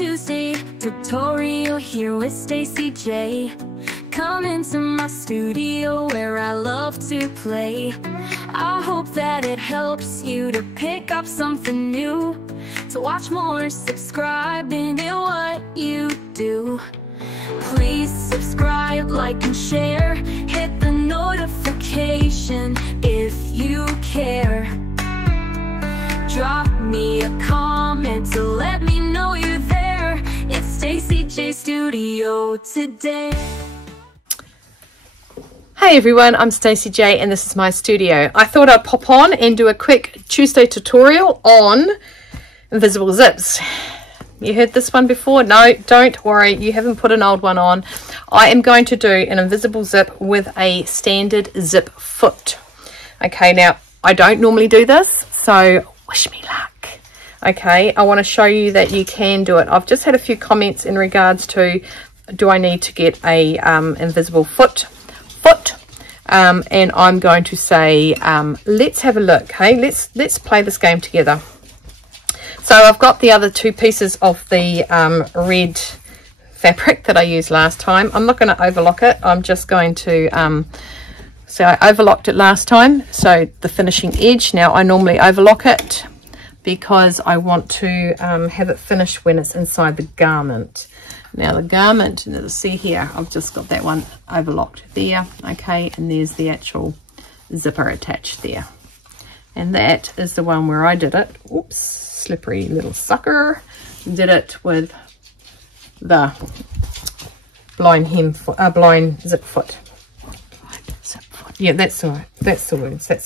Tuesday tutorial here with Stacy J. Come into my studio where I love to play. I hope that it helps you to pick up something new, to watch more, subscribe, and get what you do. Please subscribe, like, and share. Hit the notification if you care. Drop me a comment to let me know you're there. It's Stacy J Studio today. Hey everyone, I'm Stacy J and this is my studio. I thought I'd pop on and do a quick Tuesday tutorial on invisible zips. You heard this one before? No, don't worry, you haven't put an old one on. I am going to do an invisible zip with a standard zip foot. Okay, now I don't normally do this, so wish me luck. Okay, I want to show you that you can do it. I've just had a few comments in regards to, do I need to get a invisible foot, and I'm going to say let's have a look. Hey, let's play this game together. So I've got the other two pieces of the red fabric that I used last time. I'm not going to overlock it. I'm just going to so I overlocked it last time, so the finishing edge. Now I normally overlock it because I want to have it finished when it's inside the garment. Now the garment, and see here, I've just got that one overlocked there. Okay, and there's the actual zipper attached there, and that is the one where I did it. Oops, slippery little sucker. Did it with the blind hem foot, blind zip foot. Yeah, that's the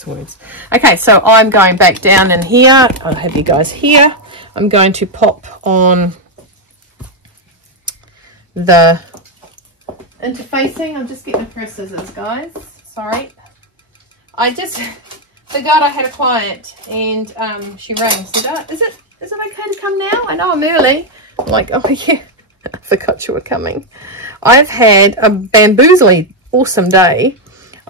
words. Okay, so I'm going back down in here. I'll have you guys here. I'm going to pop on the interfacing. I'm just getting a pair of scissors, guys. Sorry. I just forgot I had a client and she rang. Said, oh, is it okay to come now? I know I'm early. I'm like, oh yeah, I forgot you were coming. I've had a bamboozly awesome day.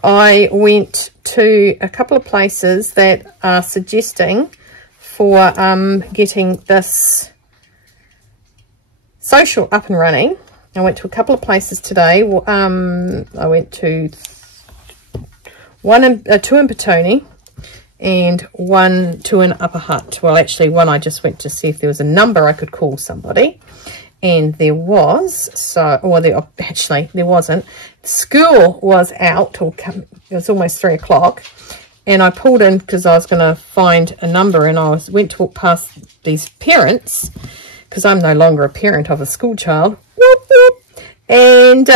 I went to a couple of places that are suggesting for getting this social up and running. I went to a couple of places today. I went to two in Petone and two in Upper Hutt. Well, actually, one I just went to see if there was a number I could call somebody. And there was, actually there wasn't. School was out, it was almost 3 o'clock, and I pulled in because I was going to find a number, and I went to walk past these parents because I'm no longer a parent of a school child. Whoop, whoop. And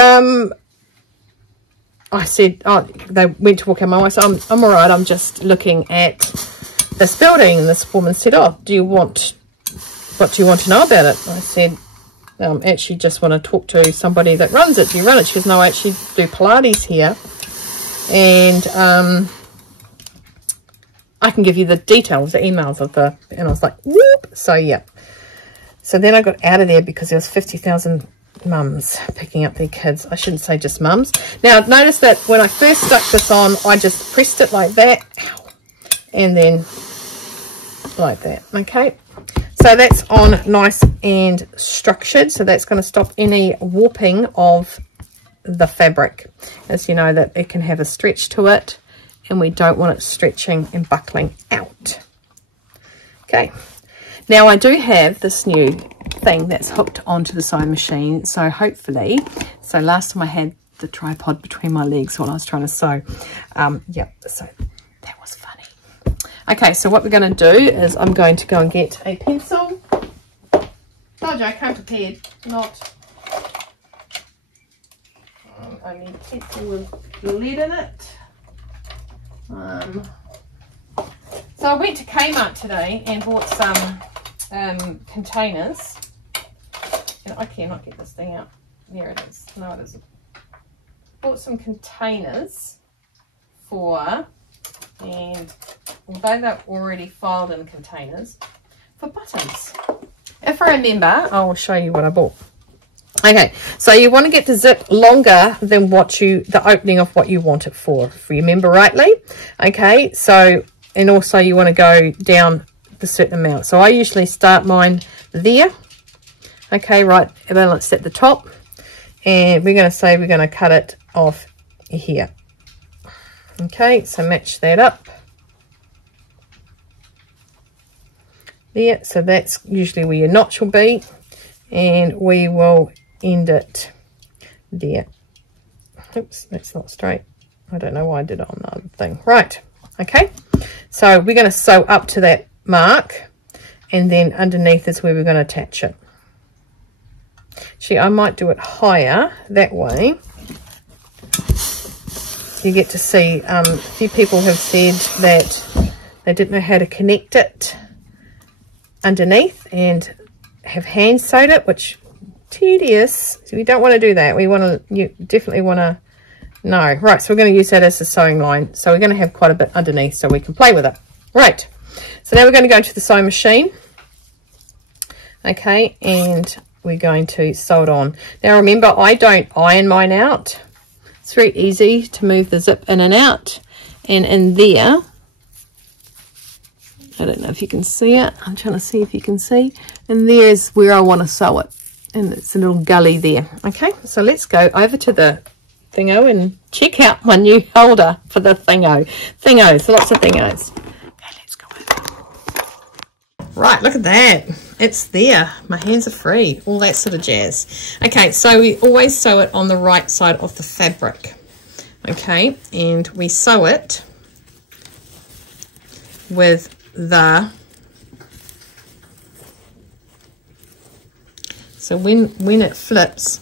I said, oh, they went to walk in my way. I said, I'm all right. I'm just looking at this building. And this woman said, oh, what do you want to know about it? I said, actually just want to talk to somebody that runs it. Do you run it? She goes, no, I actually do Pilates here, and I can give you the details, the emails of the, and I was like, whoop. So yeah, so then I got out of there because there was 50,000 mums picking up their kids. I shouldn't say just mums. Now notice that when I first stuck this on, I just pressed it like that, ow, and then like that. Okay, so that's on nice and structured, so that's going to stop any warping of the fabric, as you know that it can have a stretch to it, and we don't want it stretching and buckling out. Okay, now I do have this new thing that's hooked onto the sewing machine, so hopefully, so last time I had the tripod between my legs while I was trying to sew. Yep, so that was funny. Okay, so what we're going to do is I'm going to go and get a pencil. Told you I came prepared. Not. I need a pencil with lead in it. So I went to Kmart today and bought some containers. And I cannot get this thing out. There it is. No, it isn't. Bought some containers for, and although they're already filed in containers, for buttons. If I remember, I will show you what I bought. Okay, so you want to get the zip longer than the opening of what you want it for, if you remember rightly. Okay, so, and also you want to go down the certain amount. So I usually start mine there. Okay, right, valance at the top, and we're going to say we're going to cut it off here. Okay, so match that up there. So that's usually where your notch will be, and we will end it there. Oops, that's not straight. I don't know why I did it on the other thing. Right, okay, so we're going to sew up to that mark, and then underneath is where we're going to attach it. Actually, I might do it higher that way. You get to see, a few people have said that they didn't know how to connect it underneath and have hand sewed it, which tedious. So we don't want to do that. We want to, you definitely want to know. Right, so we're going to use that as a sewing line. So we're going to have quite a bit underneath so we can play with it. Right, so now we're going to go to the sewing machine. Okay, and we're going to sew it on. Now remember, I don't iron mine out. It's very easy to move the zip in and out. And in there, I don't know if you can see it. I'm trying to see if you can see. And there's where I want to sew it. And it's a little gully there. Okay, so let's go over to the thingo and check out my new holder for the thingo. Thingos, lots of thingos. Okay, let's go over. Right, look at that. It's there. My hands are free. All that sort of jazz. Okay, so we always sew it on the right side of the fabric. Okay, and we sew it with the... So when it flips,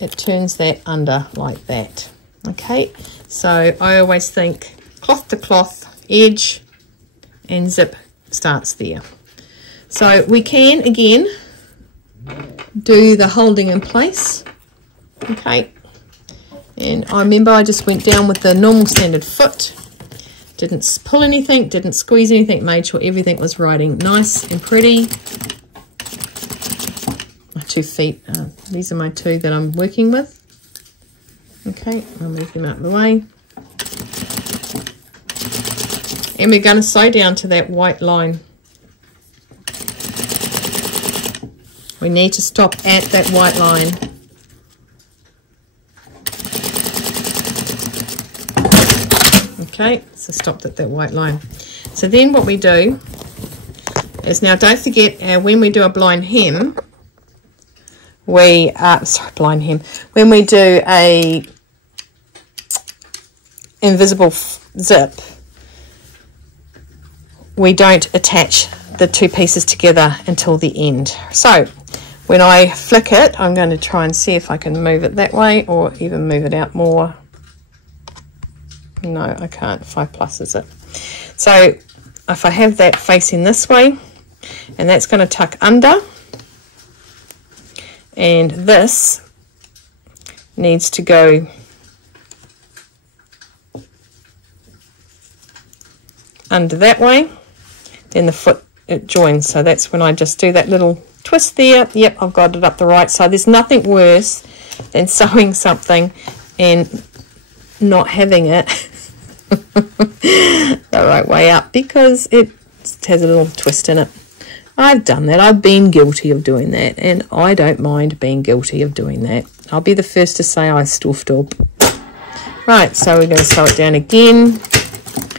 it turns that under like that. Okay, so I always think cloth to cloth, edge, and zip starts there. So we can, again, do the holding in place. Okay, and I remember I just went down with the normal standard foot. Didn't pull anything, didn't squeeze anything, made sure everything was riding nice and pretty. My 2 feet, these are my 2 that I'm working with. Okay, I'll move them out of the way. And we're going to sew down to that white line. We need to stop at that white line. Okay, so stopped at that white line. So then what we do is, now don't forget, when we do a blind hem, we, when we do a invisible zip, we don't attach the 2 pieces together until the end. So when I flick it, I'm going to try and see if I can move it that way or even move it out more. No, I can't. 5+ is it. So if I have that facing this way, and that's going to tuck under, and this needs to go under that way, then the foot, it joins. So that's when I just do that little twist there. Yep, I've got it up the right side. There's nothing worse than sewing something and not having it the right way up because it has a little twist in it. I've done that. I've been guilty of doing that, and I don't mind being guilty of doing that. I'll be the first to say I stuffed up. Right, so we're going to sew it down again.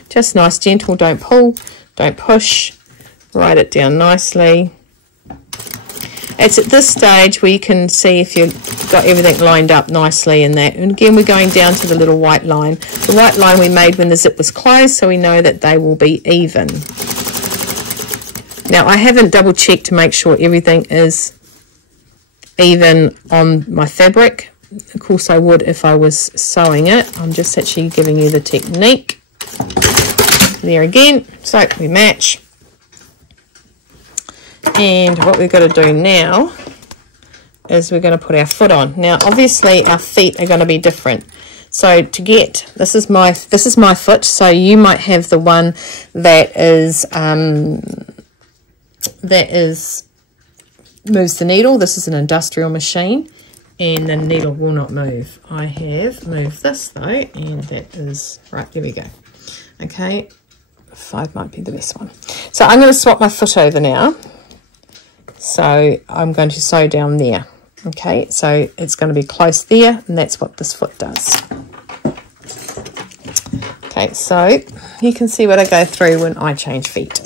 Just nice, gentle, don't pull, don't push. Write it down nicely. It's at this stage where you can see if you've got everything lined up nicely in that. And again, we're going down to the little white line. The white line we made when the zip was closed, so we know that they will be even. Now, I haven't double checked to make sure everything is even on my fabric. Of course, I would if I was sewing it. I'm just actually giving you the technique. There again, so we match. And what we've got to do now is we're going to put our foot on. Now, obviously, our feet are going to be different. So to get, this is my foot. So you might have the one that moves the needle. This is an industrial machine, and the needle will not move. I have moved this though, and that is right. There we go. Okay, 5 might be the best one. So I'm going to swap my foot over now. So I'm going to sew down there. Okay, so it's going to be close there, and that's what this foot does. Okay, so you can see what I go through when I change feet.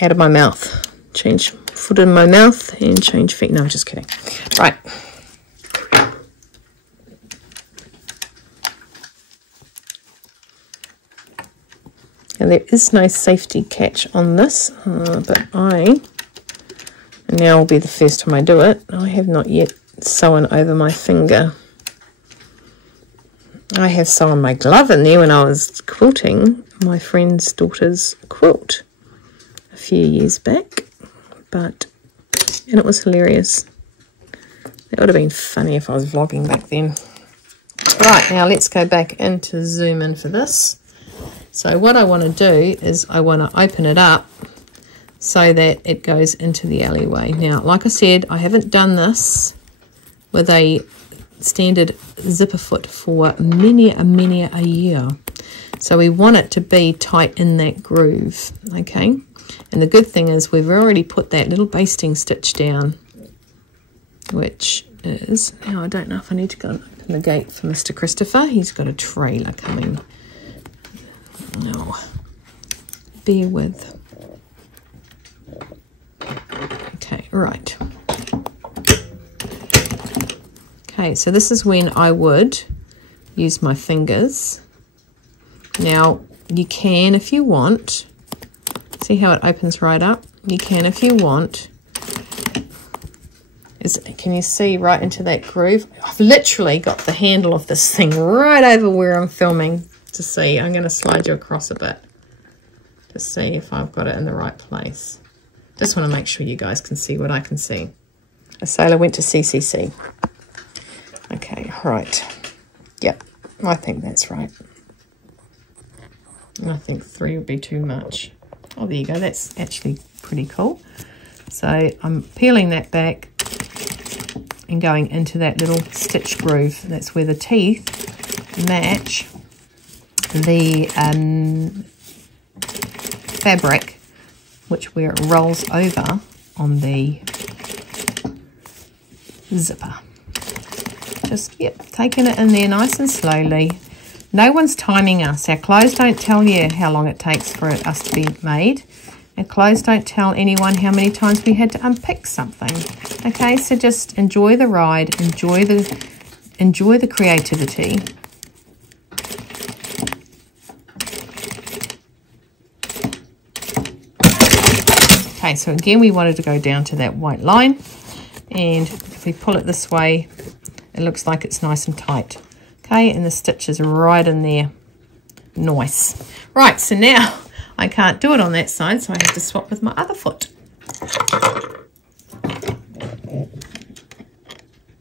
Out of my mouth. Change foot in my mouth and change feet. No, I'm just kidding. Right. And there is no safety catch on this, but now will be the first time I do it. I have not yet sewn over my finger. I have sewn my glove in there when I was quilting my friend's daughter's quilt a few years back, and it was hilarious. That would have been funny if I was vlogging back then. Right, now let's go back into zoom in for this. So what I want to do is I want to open it up so that it goes into the alleyway. Now, like I said, I haven't done this with a standard zipper foot for many a year. So we want it to be tight in that groove, okay? And the good thing is we've already put that little basting stitch down, which is, now I don't know if I need to go and open the gate for Mr. Christopher. He's got a trailer coming. No, bear with. Okay, right. Okay, so this is when I would use my fingers. Now, you can, if you want, see how it opens right up? You can, if you want. Can you see right into that groove? I've literally got the handle of this thing right over where I'm filming to see. I'm going to slide you across a bit to see if I've got it in the right place. Just want to make sure you guys can see what I can see. A sailor went to CCC. Okay, right. Yep, I think that's right. I think 3 would be too much. Oh, there you go. That's actually pretty cool. So I'm peeling that back and going into that little stitch groove. That's where the teeth match the fabric, where it rolls over on the zipper. Just, yep, taking it in there nice and slowly. No one's timing us. Our clothes don't tell you how long it takes for us to be made. Our clothes don't tell anyone how many times we had to unpick something. Okay, so just enjoy the ride, enjoy the creativity. Okay, so again, we wanted to go down to that white line, and if we pull it this way, it looks like it's nice and tight. Okay, and the stitch is right in there. Nice. Right, so now I can't do it on that side, so I have to swap with my other foot.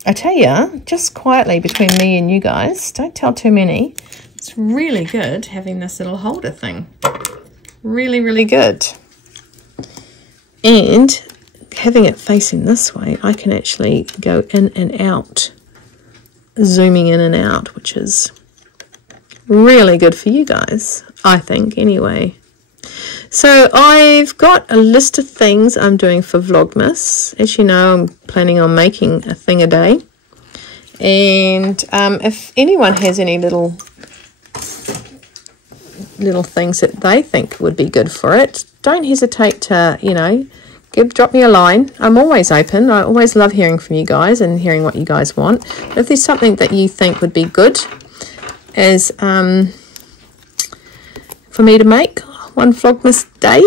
I tell you, just quietly between me and you guys, don't tell too many, it's really good having this little holder thing. Really, really good. And having it facing this way, I can actually go in and out, zooming in and out, which is really good for you guys, I think, anyway. So I've got a list of things I'm doing for Vlogmas. As you know, I'm planning on making a thing a day. And if anyone has any little things that they think would be good for it, don't hesitate to, you know, drop me a line. I'm always open. I always love hearing from you guys and hearing what you guys want. If there's something that you think would be good as for me to make one Vlogmas day,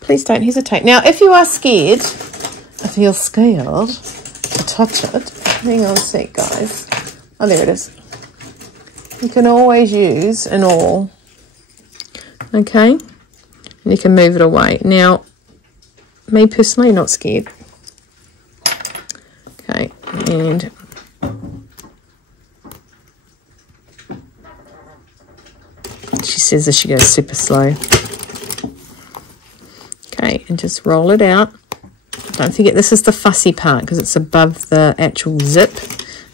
please don't hesitate. Now, if you are scared, if you're scared to touch it, hang on a sec, guys. Oh, there it is. You can always use an awl, okay? And you can move it away. Now, me personally, not scared. Okay, and she says that she goes super slow. Okay, and just roll it out. Don't forget, this is the fussy part because it's above the actual zip.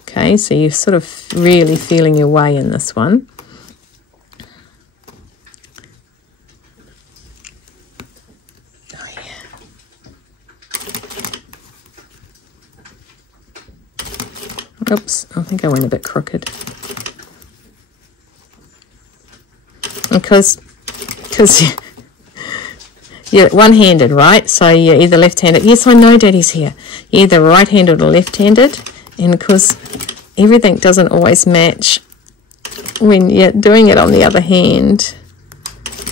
Okay, so you're sort of really feeling your way in this one. Oh, yeah. Oops, I think I went a bit crooked. Because you're one-handed, right? So you're either left-handed. Yes, I know Daddy's here. You're either right-handed or left-handed. And because everything doesn't always match when you're doing it on the other hand.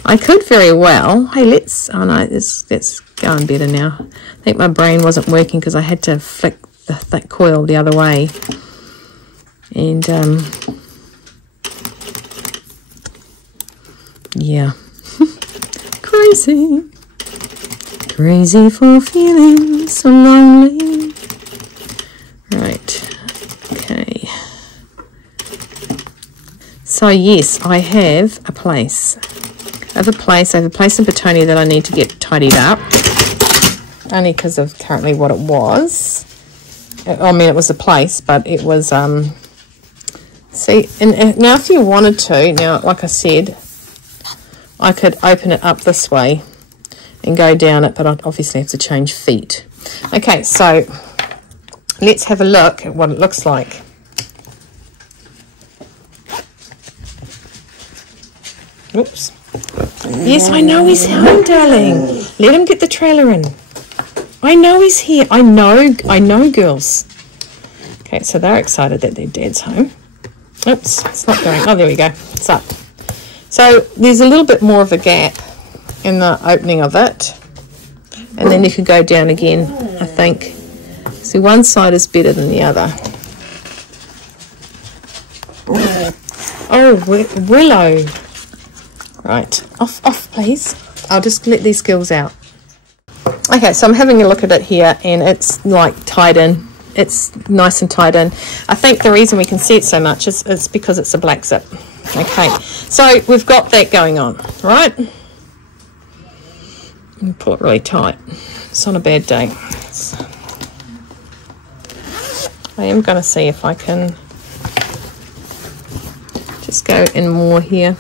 I could very well. Hey, let's... Oh, no, it's going better now. I think my brain wasn't working because I had to flick the thick coil the other way. And, yeah. Crazy. Crazy for feeling so lonely. Right. Okay. So, yes, I have a place. I have a place in Petone that I need to get tidied up. Only because of currently what it was. I mean, it was a place, but it was, see, and now if you wanted to, now, like I said, I could open it up this way and go down it, but I'd obviously have to change feet. Okay, so let's have a look at what it looks like. Oops. Yes, I know he's home, darling. Let him get the trailer in. I know he's here. I know, girls. Okay, so they're excited that their dad's home. Oops, it's not going. Oh, there we go. It's up. So there's a little bit more of a gap in the opening of it. And then you can go down again, I think. See, one side is better than the other. Oh, Willow. Right, off please. I'll just let these girls out. Okay, so I'm having a look at it here, and it's like tied in. It's nice and tied in. I think the reason we can see it so much is because it's a black zip. Okay, so we've got that going on, right? Pull it really tight. It's on a bad day. I am going to see if I can just go in more here.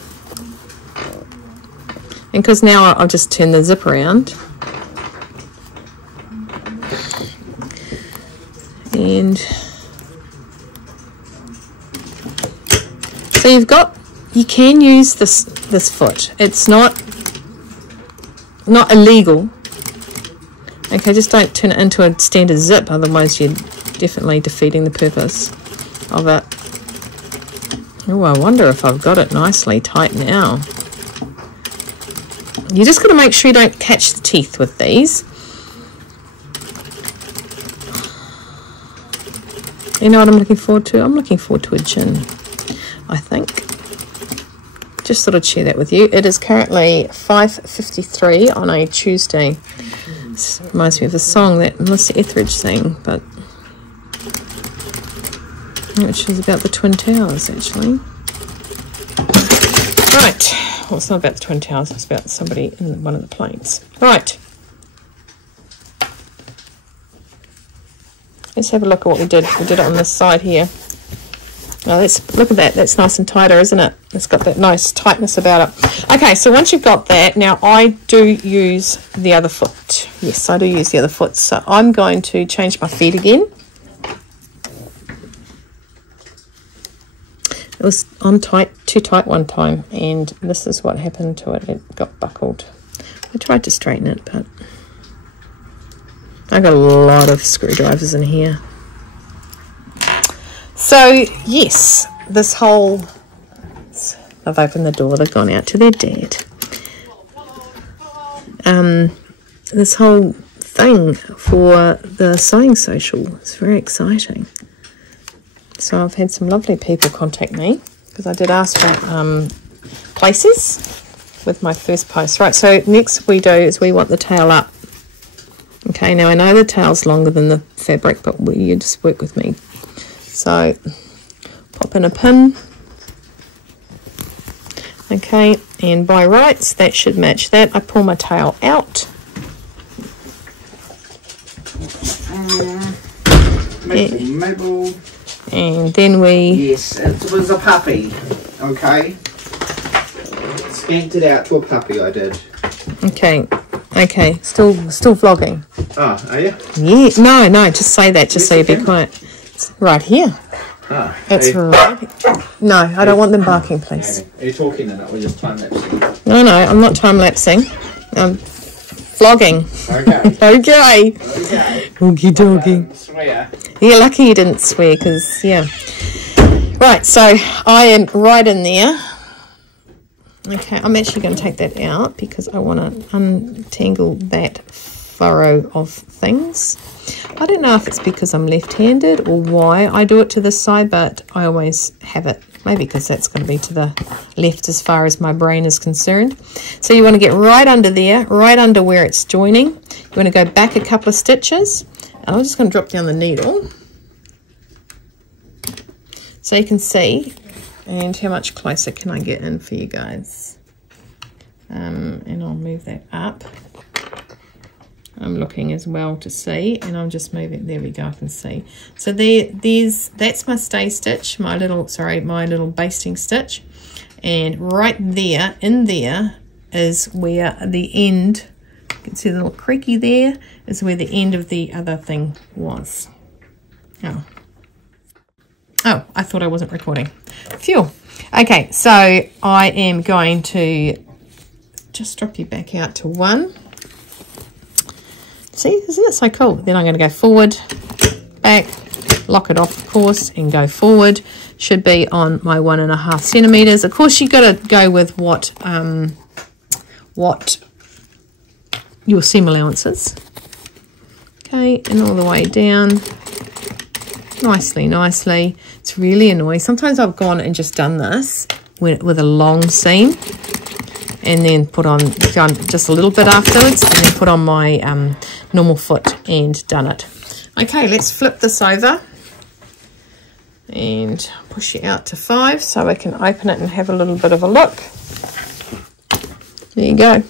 And because now I'll just turn the zip around. And so you can use this foot. It's not illegal. Okay, just don't turn it into a standard zip, otherwise you're definitely defeating the purpose of it. Oh, I wonder if I've got it nicely tight now. You just got to make sure you don't catch the teeth with these. You know what I'm looking forward to? I'm looking forward to a gin, I think. Just thought I'd share that with you. It is currently 5:53 on a Tuesday. This reminds me of a song that Melissa Etheridge sang, but which is about the Twin Towers, actually. Right. Well, it's not about the Twin Towers, it's about somebody in one of the planes. Right. Let's have a look at what we did. We did it on this side here. Now let's look at that. That's nice and tighter, isn't it? It's got that nice tightness about it. Okay, so once you've got that, now I do use the other foot. Yes, I do use the other foot. So I'm going to change my feet again. It was on tight, too tight one time, and this is what happened to it. It got buckled. I tried to straighten it, but I got a lot of screwdrivers in here. So yes, this whole, I've opened the door, they've gone out to their dad. This whole thing for the sewing social is very exciting. So I've had some lovely people contact me because I did ask for places with my first post. Right, so next we do is we want the tail up. Okay, now I know the tail's longer than the fabric, but you just work with me. So pop in a pin. Okay, and by rights that should match that. I pull my tail out. Mabel. And then we... Yes, it was a puppy, okay? Spanked it out to a puppy, I did. Okay, okay, still vlogging. Oh, are you? Yeah, no, just say that, just so you be quiet. right here. Oh, It's right. No, I don't want them barking, please. Are you talking or you're just time lapsing? No, I'm not time lapsing. I'm vlogging. Okay. Okay. Okie dokie. Swear. You're lucky you didn't swear, because, yeah. Right, so I am right in there. Okay, I'm actually going to take that out because I want to untangle that furrow of things. I don't know if it's because I'm left-handed or why I do it to this side, but I always have it. Maybe because that's going to be to the left as far as my brain is concerned. So you want to get right under there, right under where it's joining. You want to go back a couple of stitches. And I'm just going to drop down the needle so you can see. And how much closer can I get in for you guys? And I'll move that up. I'm looking as well to see, and I'm just moving. There we go. I can see. So that's my stay stitch, my little basting stitch, and right there, in there, is where the end. You can see the little creaky there is where the end of the other thing was. Oh, I thought I wasn't recording. Phew. Okay, so I am going to just drop you back out to 1. See, isn't it so cool? Then I'm going to go forward, back, lock it off, of course, and go forward. Should be on my 1.5 centimeters. Of course, you've got to go with what your seam allowance is. Okay, and all the way down, nicely. It's really annoying. Sometimes I've gone and just done this with a long seam, and then done just a little bit afterwards, and then put on my normal foot and done it. Okay, let's flip this over and push it out to 5 so I can open it and have a little bit of a look. There you go.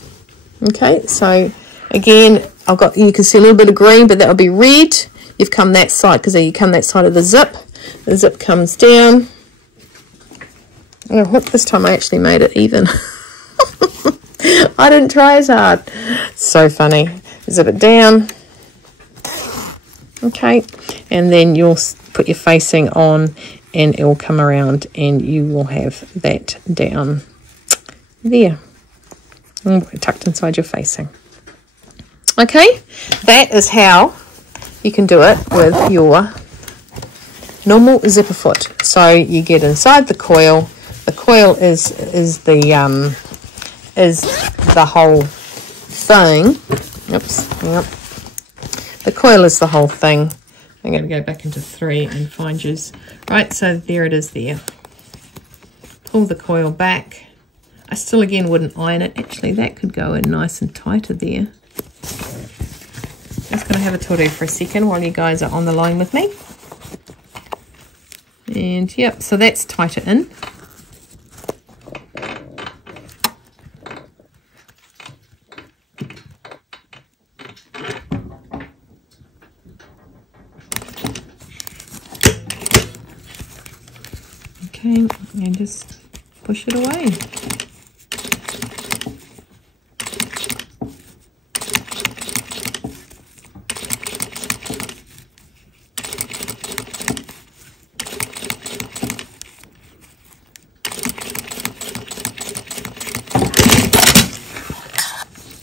Okay, so again, you can see a little bit of green, but that'll be red. You've come that side, because you come that side of the zip. The zip comes down. Oh, look, this time I actually made it even. I didn't try as hard. So funny. Zip it down. Okay, and then you'll put your facing on, and it will come around, and you will have that down there, tucked inside your facing. Okay, that is how you can do it with your normal zipper foot. So you get inside the coil. The coil is the whole thing. Oops, yep. The coil is the whole thing. I'm going to go back into 3 and find yours. Right, so there it is there. Pull the coil back. I still, again, wouldn't iron it. Actually, that could go in nice and tighter there. Just going to have a toru for a second while you guys are on the line with me. And, yep, so that's tighter in. Okay, and just push it away.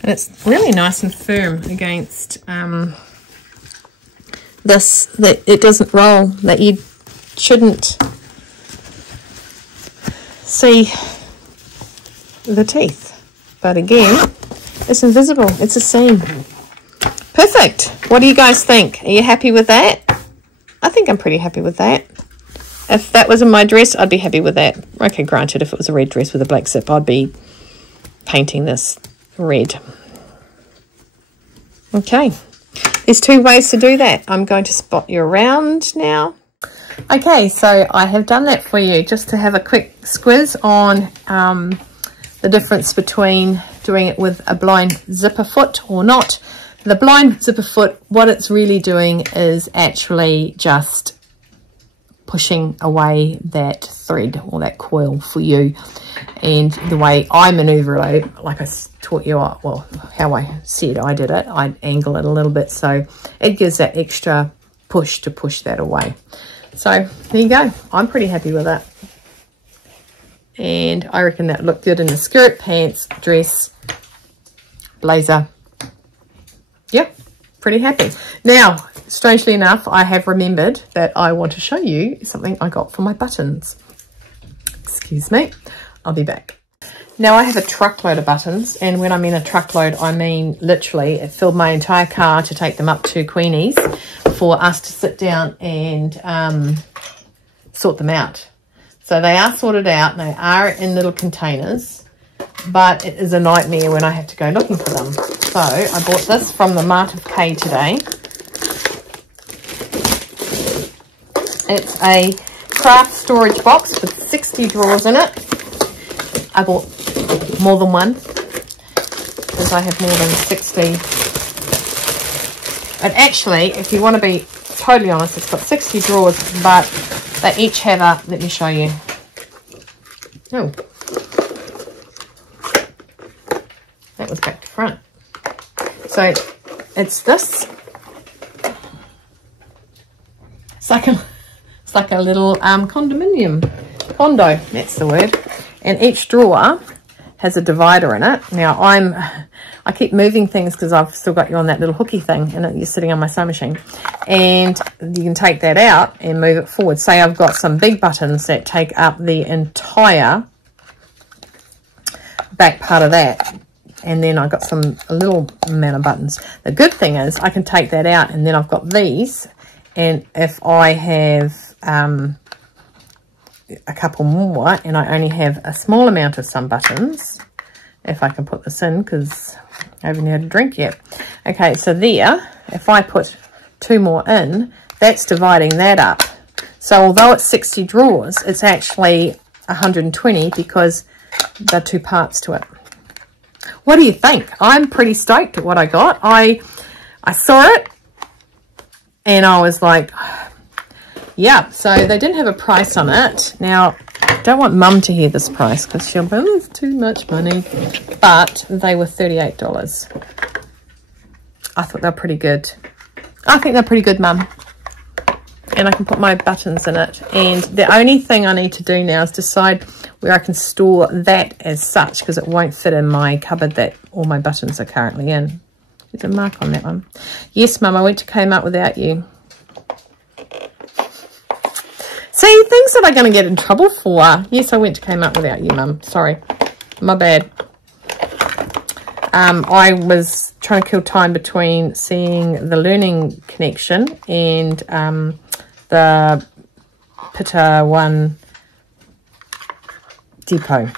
And it's really nice and firm against this, that it doesn't roll, that you shouldn't see the teeth. But again, it's invisible. It's a seam. Perfect. What do you guys think? Are you happy with that? I think I'm pretty happy with that. If that was in my dress, I'd be happy with that. Okay, granted, if it was a red dress with a black zip, I'd be painting this red. Okay, there's 2 ways to do that. I'm going to spot you around now. Okay, so I have done that for you, just to have a quick squiz on the difference between doing it with a blind zipper foot or not. The blind zipper foot, what it's really doing is actually just pushing away that thread or that coil for you. And the way I maneuver it, like I taught you, well, how I said I did it, I'd angle it a little bit so it gives that extra push to push that away. So there you go. I'm pretty happy with it. And I reckon that looked good in the skirt, pants, dress, blazer. Yep, pretty happy. Now, strangely enough, I have remembered that I want to show you something I got for my buttons. Excuse me, I'll be back. Now I have a truckload of buttons, and when I mean a truckload, I mean literally it filled my entire car to take them up to Queenie's for us to sit down and sort them out. So they are sorted out, and they are in little containers, but it is a nightmare when I have to go looking for them. So I bought this from the Mart of Pay today. It's a craft storage box with 60 drawers in it. I bought more than one because I have more than 60. And actually, if you want to be totally honest, it's got 60 drawers, but they each have a, let me show you. Oh, that was back to front. So it's this. It's like a little condo, that's the word. And each drawer has a divider in it. Now I keep moving things because I've still got you on that little hooky thing and you're sitting on my sewing machine. And you can take that out and move it forward. Say I've got some big buttons that take up the entire back part of that. And then I've got some little amount of buttons. The good thing is I can take that out, and then I've got these. And if I have a couple more and I only have a small amount of some buttons, if I can put this in because I haven't had a drink yet. Okay, so there, if I put 2 more in, that's dividing that up. So although it's 60 drawers, it's actually 120 because there are 2 parts to it. What do you think? I'm pretty stoked at what I got. I saw it and I was like, yeah. So they didn't have a price on it. Now, I don't want Mum to hear this price because she'll be, oh, it's too much money. But they were $38. I thought they were pretty good. I think they're pretty good, Mum. And I can put my buttons in it. And the only thing I need to do now is decide where I can store that as such, because it won't fit in my cupboard that all my buttons are currently in. There's a mark on that one. Yes, Mum, I went to Kmart without you. See, things that I'm going to get in trouble for. Yes, I went to Kmart without you, Mum. Sorry. My bad. I was trying to kill time between seeing the Learning Connection and the Pitta One Depot.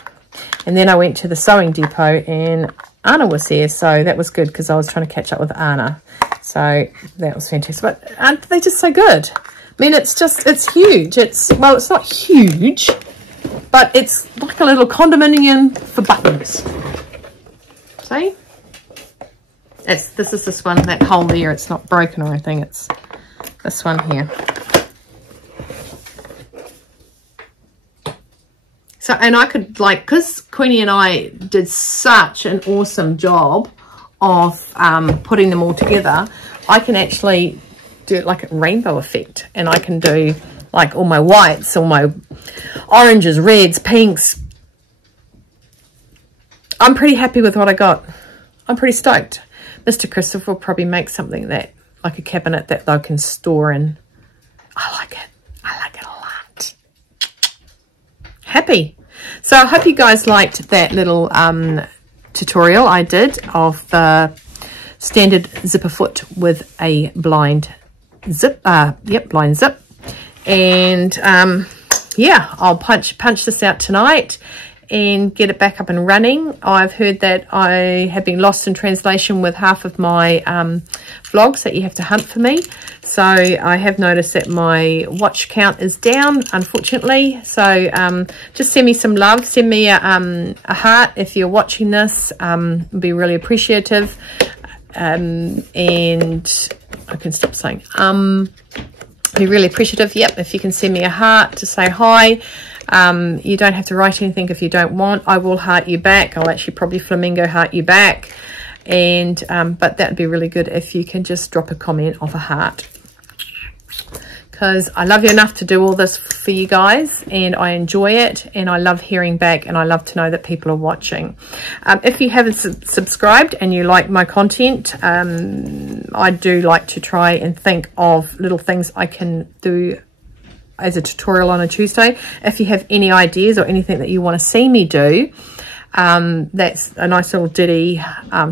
And then I went to the Sewing Depot and Anna was there, so that was good because I was trying to catch up with Anna. So that was fantastic. But aren't they just so good? I mean, it's huge. Well, it's not huge, but it's like a little condominium for buttons. See? This is this one, that hole there. It's not broken or anything. It's this one here. So, and I could, like, because Queenie and I did such an awesome job of putting them all together, I can actually do it like a rainbow effect. And I can do, like, all my whites, all my oranges, reds, pinks. I'm pretty happy with what I got. I'm pretty stoked. Mr. Christopher will probably make something that, like a cabinet that they can store in. I like it. I like it a lot. Happy. So I hope you guys liked that little tutorial I did of the standard zipper foot with a blind zip. Blind zip. And yeah, I'll punch this out tonight and get it back up and running. I've heard that I have been lost in translation with half of my vlogs, that you have to hunt for me. So I have noticed that my watch count is down, unfortunately. So just send me some love. Send me a heart if you're watching this. I'd be really appreciative. And I can stop saying be really appreciative. Yep, if you can send me a heart to say hi. You don't have to write anything if you don't want. I will heart you back. I'll actually probably flamingo heart you back. And but that would be really good if you can just drop a comment of a heart, because I love you enough to do all this for you guys, and I enjoy it, and I love hearing back, and I love to know that people are watching. If you haven't subscribed and you like my content, I do like to try and think of little things I can do as a tutorial on a Tuesday. If you have any ideas or anything that you want to see me do, that's a nice little ditty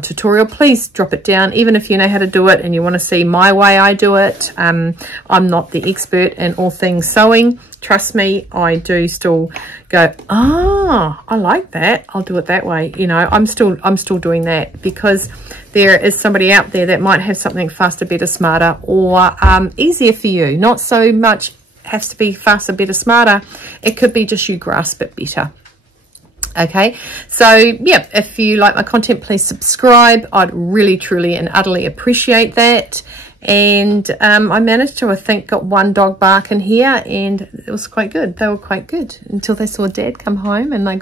tutorial, please drop it down. Even if you know how to do it and you want to see my way I do it, I'm not the expert in all things sewing. Trust me, I do still go, I like that, I'll do it that way. You know, I'm still doing that, because there is somebody out there that might have something faster, better, smarter, or easier for you. Not so much has to be faster, better, smarter. It could be just you grasp it better. Okay, so yeah, if you like my content, please subscribe. I'd really, truly and utterly appreciate that. And I managed to, I think, got one dog bark in here, and it was quite good. They were quite good until they saw Dad come home, and they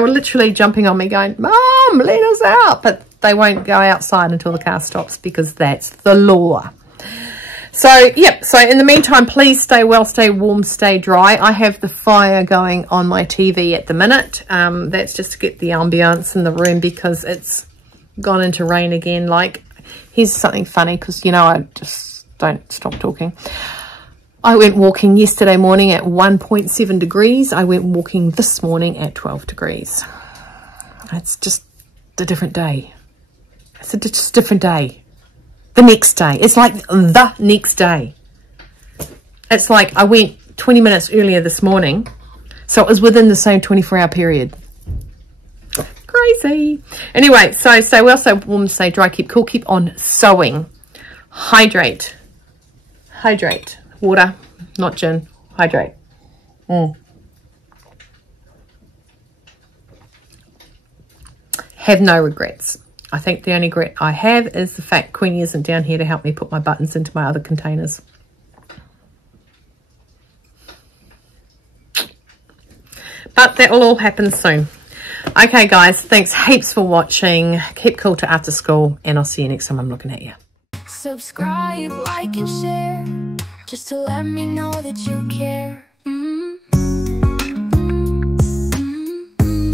were literally jumping on me going, Mom, let us out. But they won't go outside until the car stops, because that's the law. So, yep, so in the meantime, please stay well, stay warm, stay dry. I have the fire going on my TV at the minute. That's just to get the ambience in the room, because it's gone into rain again. Like, here's something funny, because, you know, I just don't stop talking. I went walking yesterday morning at 1.7 degrees. I went walking this morning at 12 degrees. It's just a different day. It's just a different day. The next day. It's like the next day. It's like I went 20 minutes earlier this morning, so it was within the same 24-hour period. Crazy. Anyway, so stay well, stay warm, stay dry, keep cool, keep on sewing. Hydrate. Hydrate. Water, not gin. Hydrate. Have no regrets. I think the only regret I have is the fact Queenie isn't down here to help me put my buttons into my other containers. But that will all happen soon. Okay, guys, thanks heaps for watching. Keep cool to after school, and I'll see you next time I'm looking at you. Subscribe, like, and share, just to let me know that you care.